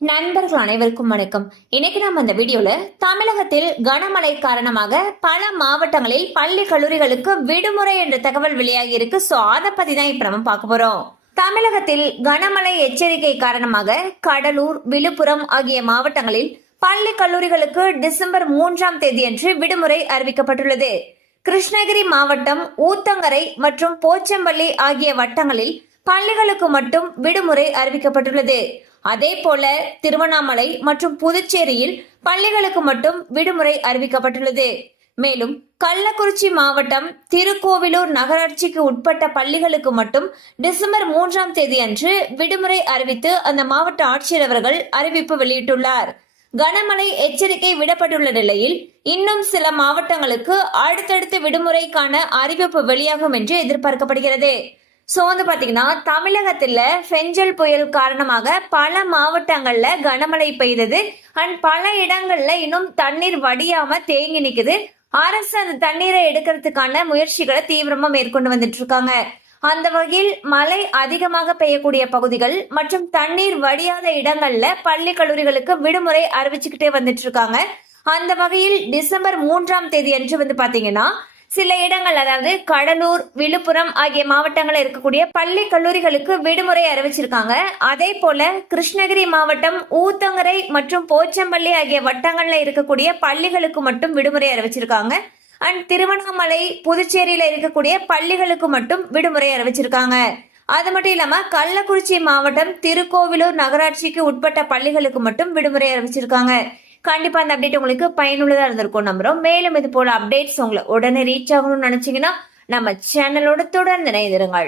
நண்பர்கள் அனைவருக்கும் வணக்கம். இன்னைக்கு நம்ம இந்த வீடியோல தமிழகத்தில் கனமழை காரணமாக பல மாவட்டங்களில் பள்ளி கல்லூரிகளுக்கு விடுமுறை என்ற தகவல் வெளியாகி இருக்கு. சோ அதை பத்தி தான் இப்ப நம்ம பார்க்க போறோம். தமிழகத்தில் கனமழை எச்சரிக்கை காரணமாக கடலூர், விழுப்புரம் ஆகிய மாவட்டங்களில் பள்ளி கல்லூரிகளுக்கு டிசம்பர் 3ஆம் தேதியன்று விடுமுறை அறிவிக்கப்பட்டுள்ளது. கிருஷ்ணகிரி மாவட்டம் ஊத்தங்கரை மற்றும் போச்சம்பள்ளி ஆகிய வட்டங்களில் பள்ளிகளுக்கு மட்டும் விடுமுறை அறிவிக்கப்பட்டுள்ளது. அதே போல திருவண்ணாமலை மற்றும் புதுச்சேரியில் பள்ளிகளுக்கு மட்டும் விடுமுறை அறிவிக்கப்பட்டுள்ளது. மேலும் கள்ளக்குறிச்சி மாவட்டம் திருக்கோவிலூர் நகராட்சிக்கு உட்பட்ட பள்ளிகளுக்கு மட்டும் டிசம்பர் 3ஆம் தேதி அன்று விடுமுறை அறிவித்து அந்த மாவட்ட ஆட்சியர் அவர்கள் அறிவிப்பு வெளியிட்டுள்ளார். கனமழை எச்சரிக்கை விடப்பட்டுள்ள நிலையில் இன்னும் சில மாவட்டங்களுக்கு அடுத்தடுத்த விடுமுறைக்கான அறிவிப்பு வெளியாகும் என்று எதிர்பார்க்கப்படுகிறது. சோ வந்து பாத்தீங்கன்னா தமிழகத்துல பெஞ்சல் புயல் காரணமாக பல மாவட்டங்கள்ல கனமழை பெய்தது. அண்ட் பல இடங்கள்ல இன்னும் தண்ணீர் வடியாம தேங்கி நிக்குது. அரசு அந்த தண்ணீரை எடுக்கிறதுக்கான முயற்சிகளை தீவிரமா மேற்கொண்டு வந்துட்டு இருக்காங்க. அந்த வகையில் மழை அதிகமாக பெய்யக்கூடிய பகுதிகள் மற்றும் தண்ணீர் வடியாத இடங்கள்ல பள்ளி கல்லூரிகளுக்கு விடுமுறை அறிவிச்சுக்கிட்டே வந்துட்டு இருக்காங்க. அந்த வகையில் டிசம்பர் 3ஆம் தேதி அன்று வந்து பாத்தீங்கன்னா சில இடங்கள், அதாவது கடலூர், விழுப்புரம் ஆகிய மாவட்டங்களில் இருக்கக்கூடிய பள்ளி கல்லூரிகளுக்கு விடுமுறை அறிவிச்சிருக்காங்க. அதே போல கிருஷ்ணகிரி மாவட்டம் ஊத்தங்கரை மற்றும் போச்சம்பள்ளி ஆகிய வட்டங்கள்ல இருக்கக்கூடிய பள்ளிகளுக்கு மட்டும் விடுமுறை அறிவிச்சிருக்காங்க. அண்ட் திருவண்ணாமலை, புதுச்சேரியில இருக்கக்கூடிய பள்ளிகளுக்கு மட்டும் விடுமுறை அறிவிச்சிருக்காங்க. அது மட்டும் இல்லாம கள்ளக்குறிச்சி மாவட்டம் திருக்கோவிலூர் நகராட்சிக்கு உட்பட்ட பள்ளிகளுக்கு மட்டும் விடுமுறை அறிவிச்சிருக்காங்க. கண்டிப்பா அந்த அப்டேட் உங்களுக்கு பயனுள்ளதா இருந்திருக்கும் நம்புறோம். மேலும் இது போல அப்டேட்ஸ் உங்களை உடனே ரீச் ஆகணும்னு நினைச்சீங்கன்னா நம்ம சேனலோட தொடர்ந்து இணைந்திருங்கள்.